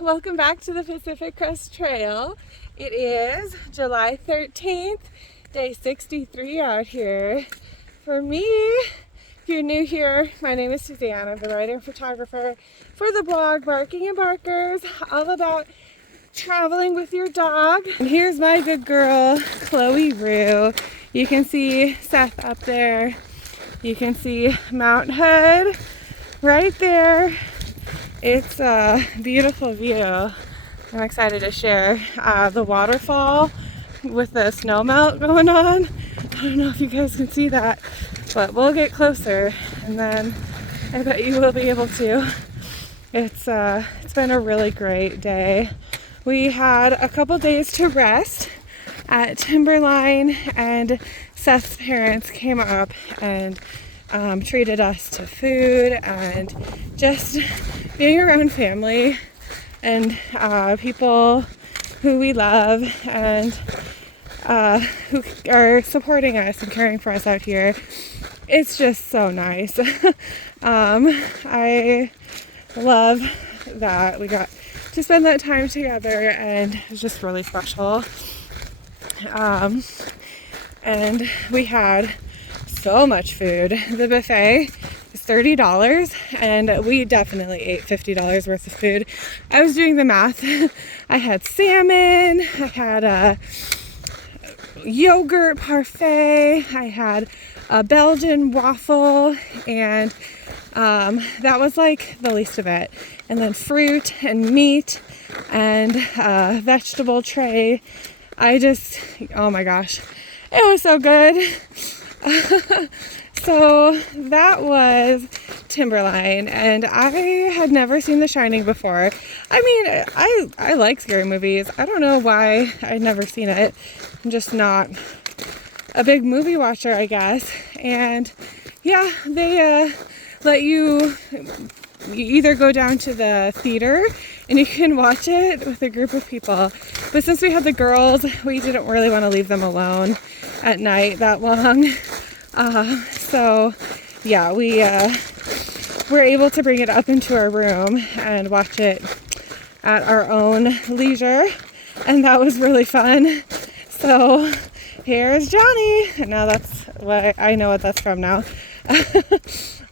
welcome back to the Pacific Crest Trail. It is July 13th, day 63 out here. For me, if you're new here, my name is Suzanne. I'm the writer and photographer for the blog Barking and Barkers, all about traveling with your dog. And here's my good girl, Chloe Rue. You can see Seth up there. You can see Mount Hood right there. It's a beautiful view. I'm excited to share the waterfall with the snow melt going on. I don't know if you guys can see that, but we'll get closer and then I bet you will be able to. It's been a really great day. We had a couple days to rest at Timberline, and Seth's parents came up and treated us to food and just being around family and people who we love and who are supporting us and caring for us out here. It's just so nice. I love that we got to spend that time together, and it was just really special. And we had so much food. The buffet is $30 and we definitely ate $50 worth of food. I was doing the math. I had salmon, I had a yogurt parfait, I had a Belgian waffle, and that was like the least of it. And then fruit and meat and a vegetable tray. Oh my gosh, it was so good. So that was Timberline, and I had never seen The Shining before. I mean, I like scary movies. I don't know why I'd never seen it. I'm just not a big movie watcher, I guess. And yeah, they let you either go down to the theater and you can watch it with a group of people. But since we had the girls, we didn't really want to leave them alone at night that long. So yeah, we were able to bring it up into our room and watch it at our own leisure, and that was really fun. So here's Johnny. Now that's what I know what that's from now.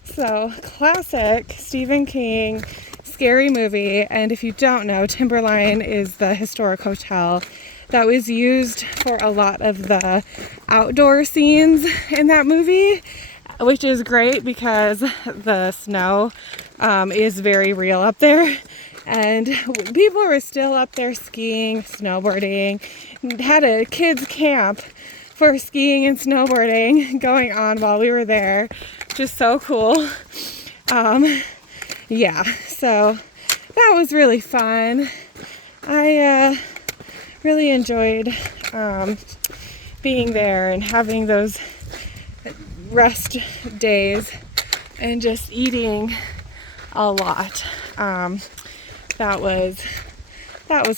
So classic Stephen King scary movie. And if you don't know, Timberline is the historic hotel that was used for a lot of the outdoor scenes in that movie, which is great because the snow is very real up there. And people were still up there skiing, snowboarding, had a kids camp for skiing and snowboarding going on while we were there. Just so cool. Yeah, so that was really fun. I really enjoyed being there and having those rest days and just eating a lot. That was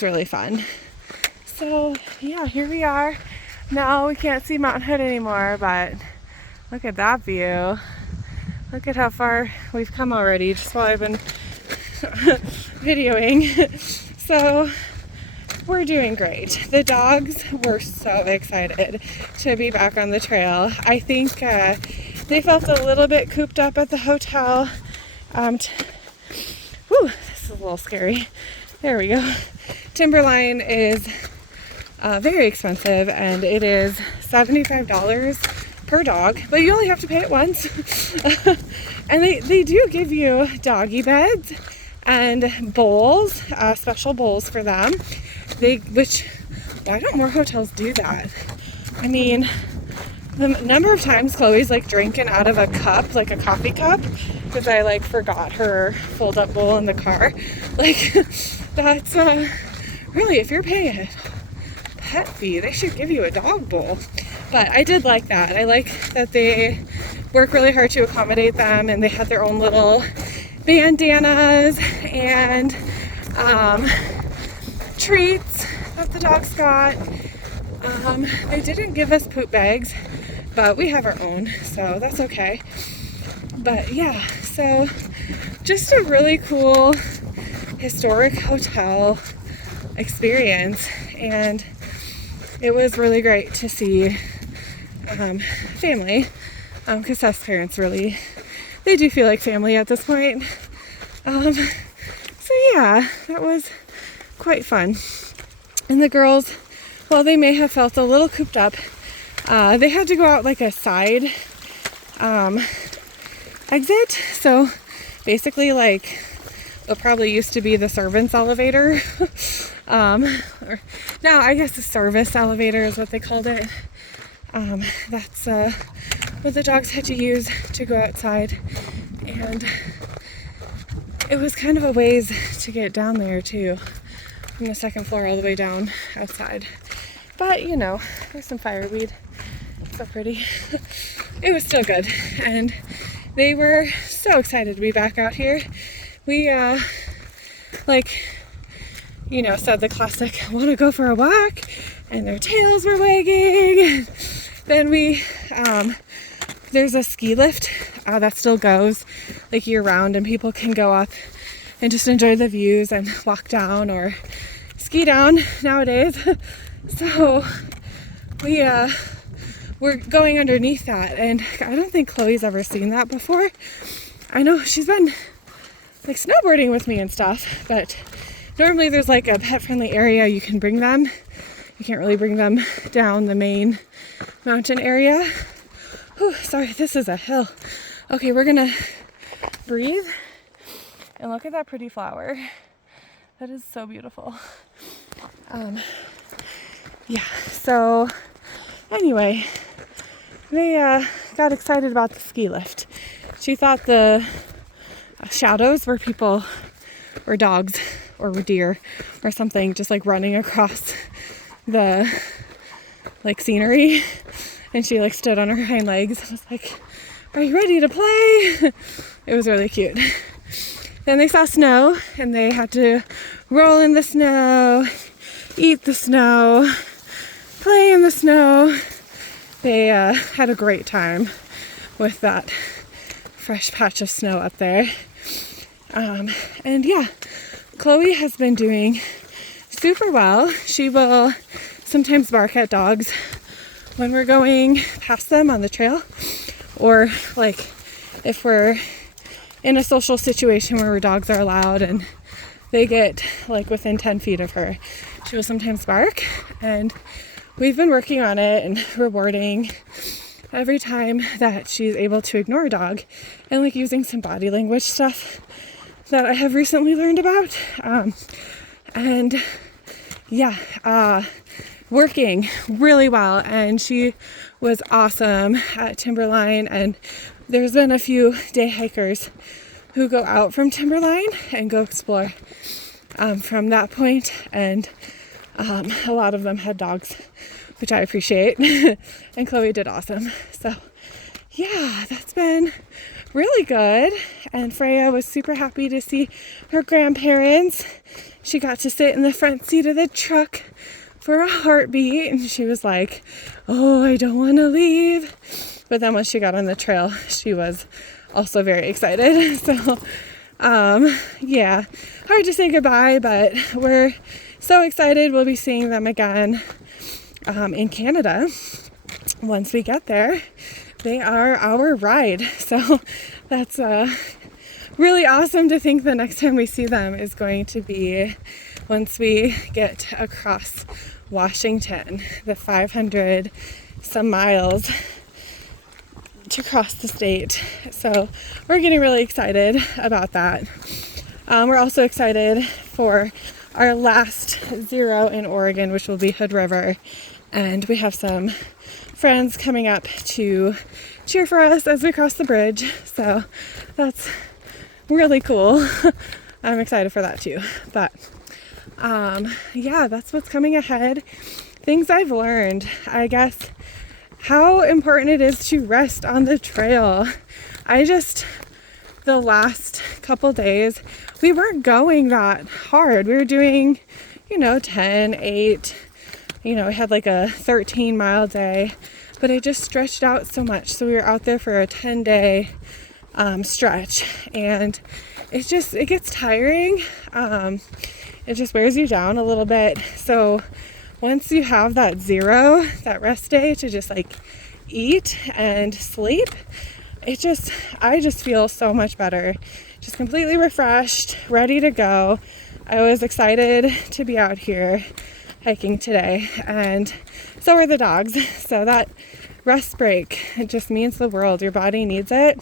really fun. So yeah, here we are. Now we can't see Mount Hood anymore, but look at that view. Look at how far we've come already just while I've been videoing. So we're doing great. The dogs were so excited to be back on the trail. I think they felt a little bit cooped up at the hotel. This is a little scary. There we go. Timberline is very expensive, and it is $75 per dog, but you only have to pay it once. And they do give you doggy beds and bowls, special bowls for them. Why don't more hotels do that? I mean, the number of times Chloe's like drinking out of a cup, like a coffee cup, because I like forgot her fold-up bowl in the car. Like, that's really, if you're paying a pet fee, they should give you a dog bowl. But I did like that. I like that they work really hard to accommodate them, and they had their own little bandanas and treats that the dogs got. They didn't give us poop bags, but we have our own, so that's okay. But yeah, so just a really cool historic hotel experience, and it was really great to see family, because Seth's parents really, they do feel like family at this point. So yeah, that was quite fun. And the girls, while they may have felt a little cooped up, they had to go out like a side exit. So basically, like, it probably used to be the servants' elevator. Or now I guess the service elevator is what they called it. That's what the dogs had to use to go outside. And it was kind of a ways to get down there too, from the second floor all the way down outside. But you know, there's some fireweed. So pretty. It was still good, and they were so excited to be back out here. We said the classic, want to go for a walk, and their tails were wagging. Then there's a ski lift that still goes like year round, and people can go up and just enjoy the views and walk down or ski down nowadays. So we're going underneath that, and I don't think Chloe's ever seen that before. I know she's been like snowboarding with me and stuff, but normally there's like a pet friendly area you can bring them. You can't really bring them down the main mountain area. Whew, sorry, this is a hill. Okay, we're gonna breathe and look at that pretty flower. That is so beautiful. Yeah, so anyway, they got excited about the ski lift. She thought the shadows were people or dogs or deer or something just like running across the like scenery, and she like stood on her hind legs and was like, are you ready to play? It was really cute. Then they saw snow, and they had to roll in the snow, eat the snow, play in the snow. They had a great time with that fresh patch of snow up there. And yeah, Chloe has been doing super well. She will sometimes bark at dogs when we're going past them on the trail, or like if we're in a social situation where dogs are allowed and they get like within 10 feet of her, she will sometimes bark. And we've been working on it and rewarding every time that she's able to ignore a dog, and like using some body language stuff that I have recently learned about. And yeah, working really well, and she was awesome at Timberline. And there's been a few day hikers who go out from Timberline and go explore from that point, and a lot of them had dogs, which I appreciate. And Chloe did awesome. So yeah, that's been really good. And Freya was super happy to see her grandparents. She got to sit in the front seat of the truck for a heartbeat, and she was like, oh, I don't want to leave. But then once she got on the trail, she was also very excited. So yeah, hard to say goodbye, but we're so excited. We'll be seeing them again in Canada once we get there. They are our ride, so that's really awesome to think the next time we see them is going to be once we get across Washington, the 500 some miles to cross the state. So we're getting really excited about that. We're also excited for our last zero in Oregon, which will be Hood River, and we have some friends coming up to cheer for us as we cross the bridge. So that's really cool. I'm excited for that too. But yeah, that's what's coming ahead. Things I've learned, I guess, how important it is to rest on the trail. The last couple days, we weren't going that hard. We were doing, 10, 8, we had like a 13-mile day, but it just stretched out so much. So we were out there for a 10-day stretch, and it gets tiring. It just wears you down a little bit. So once you have that zero, that rest day to just like eat and sleep, I just feel so much better. Just completely refreshed, ready to go. I was excited to be out here hiking today, and so are the dogs. So that rest break, it just means the world. Your body needs it,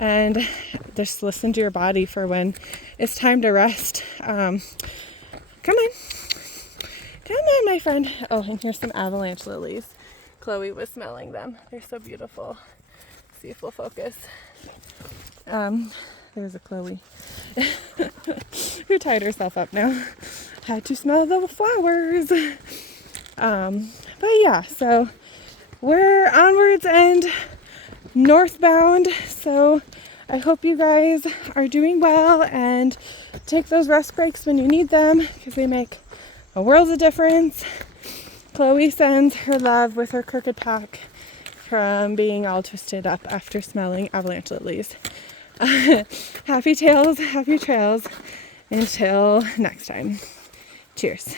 and just listen to your body for when it's time to rest. Come on, my friend. Oh, and here's some avalanche lilies. Chloe was smelling them. They're so beautiful. See if we'll focus. There's a Chloe who tied herself up now. Had to smell the flowers. But yeah, so we're onwards and northbound. So I hope you guys are doing well and take those rest breaks when you need them, because they make a world of difference. Chloe sends her love with her crooked pack from being all twisted up after smelling avalanche lilies. Happy trails. Until next time. Cheers.